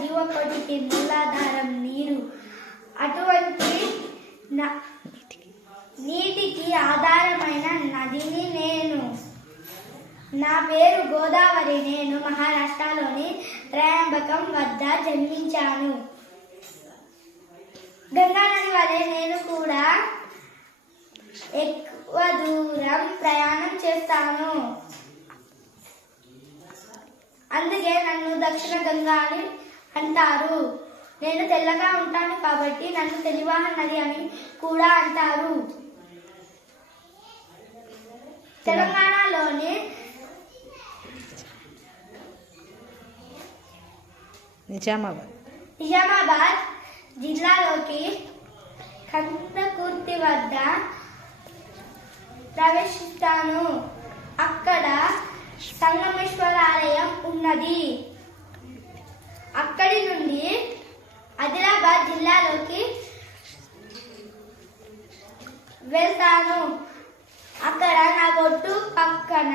జీవకోటికి మూలాధారం నీరు. అటువంటి నీటికి ఆధారమైన నదిని నేను. నా పేరు గోదావరి. నేను మహారాష్ట్రలోని త్రయంబకం వద్ద జన్మించాను. గంగా నది వలె నేను కూడా ఎక్కువ దూరం ప్రయాణం చేస్తాను. అందుకే నన్ను దక్షిణ గంగా అని అంటారు. నేను తెల్లగా ఉంటాను కాబట్టి నన్ను తెలివాహ నది అని కూడా అంటారు. తెలంగాణలోని నిజామాబాద్ జిల్లాలోకి కందకుర్తి వద్ద ప్రవేశిస్తాను. అక్కడ సంగమేశ్వర ఆలయం ఉన్నది. అక్కడి నుండి ఆదిలాబాద్ జిల్లాలోకి వెళ్తాను. అక్కడ నా ఒడ్డు పక్కన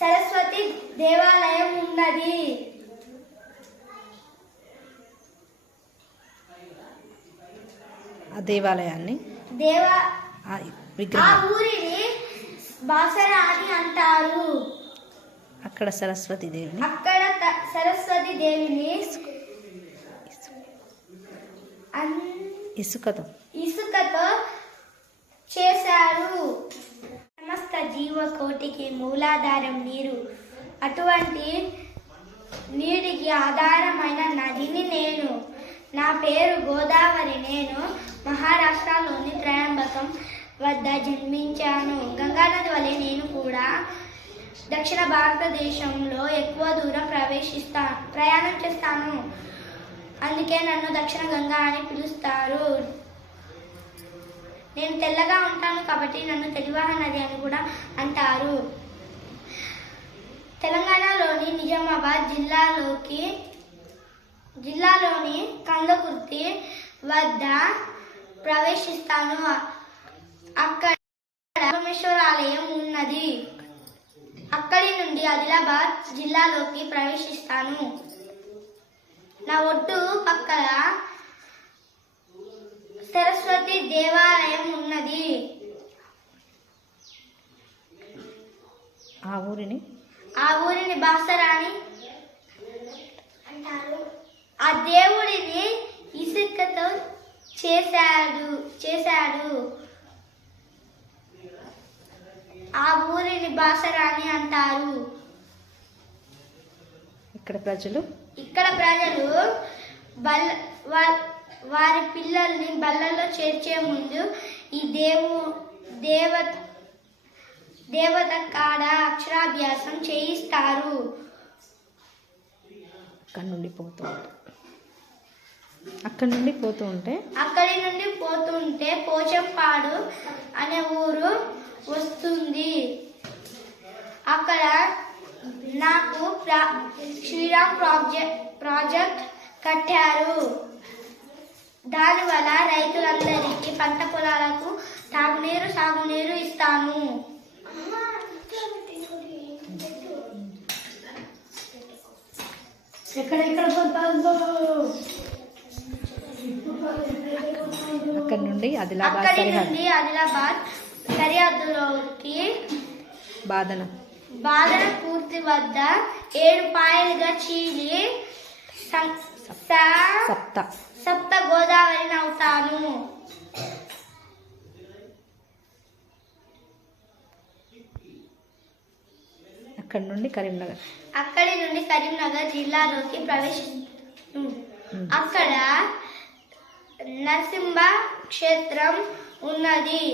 సరస్వతి దేవాలయం ఉన్నది. ఆ దేవాలయాన్ని ఆ ఊరిని బాసర అని అంటారు. అక్కడ సరస్వతి దేవిని ఇసుకతో చేశారు. సమస్త జీవకోటికి మూలాధారం నీరు. అటువంటి నీటికి ఆధారమైన నదిని నేను. నా పేరు గోదావరి. నేను మహారాష్ట్రలోని త్రయంబకం వద్ద జన్మించాను. గంగానది వలె నేను కూడా దక్షిణ భారతదేశంలో ఎక్కువ దూరం ప్రయాణం చేస్తాను. అందుకే నన్ను దక్షిణ గంగా అని పిలుస్తారు. నేను తెల్లగా ఉంటాను కాబట్టి నన్ను తెలివాహ నది అని కూడా అంటారు. తెలంగాణలోని నిజామాబాద్ జిల్లాలోని కందకుర్తి వద్ద ప్రవేశిస్తాను. అక్కడ సంగమేశ్వర ఆలయం ఉన్నది. అక్కడి నుండి ఆదిలాబాద్ జిల్లాలోకి ప్రవేశిస్తాను. నా ఒడ్డు పక్కన సరస్వతి దేవాలయం ఉన్నది. ఆ ఊరిని బాసర అని అంటారు. ఆ దేవుడిని ఇసుకతో చేశాడు. ఆ ఊరిని బాసర అని అంటారు. ఇక్కడ ప్రజలు వారి పిల్లల్ని బల్లలో చేర్చే ముందు ఈ దేవత కాడ అక్షరాభ్యాసం చేయిస్తారు. అక్కడి నుండి పోతూ ఉంటే పోచంపాడు అనే ఊరు వస్తుంది. అక్కడ నాకు శ్రీరామ్ ప్రాజెక్ట్ కట్టారు. దానివల్ల రైతులందరికీ పంట పొలాలకు తాగునీరు సాగునీరు ఇస్తాను. అక్కడి నుండి ఆదిలాబాద్ సరిహద్దులోకి బాదన పూర్తి వద్ద 7 పాయలుగా చీలి సప్త గోదావరిని అవుతాను. అక్కడి నుండి కరీంనగర్ జిల్లాలోకి ప్రవేశిస్తాను. అక్కడ నరసింహ క్షేత్రం ఉన్నది.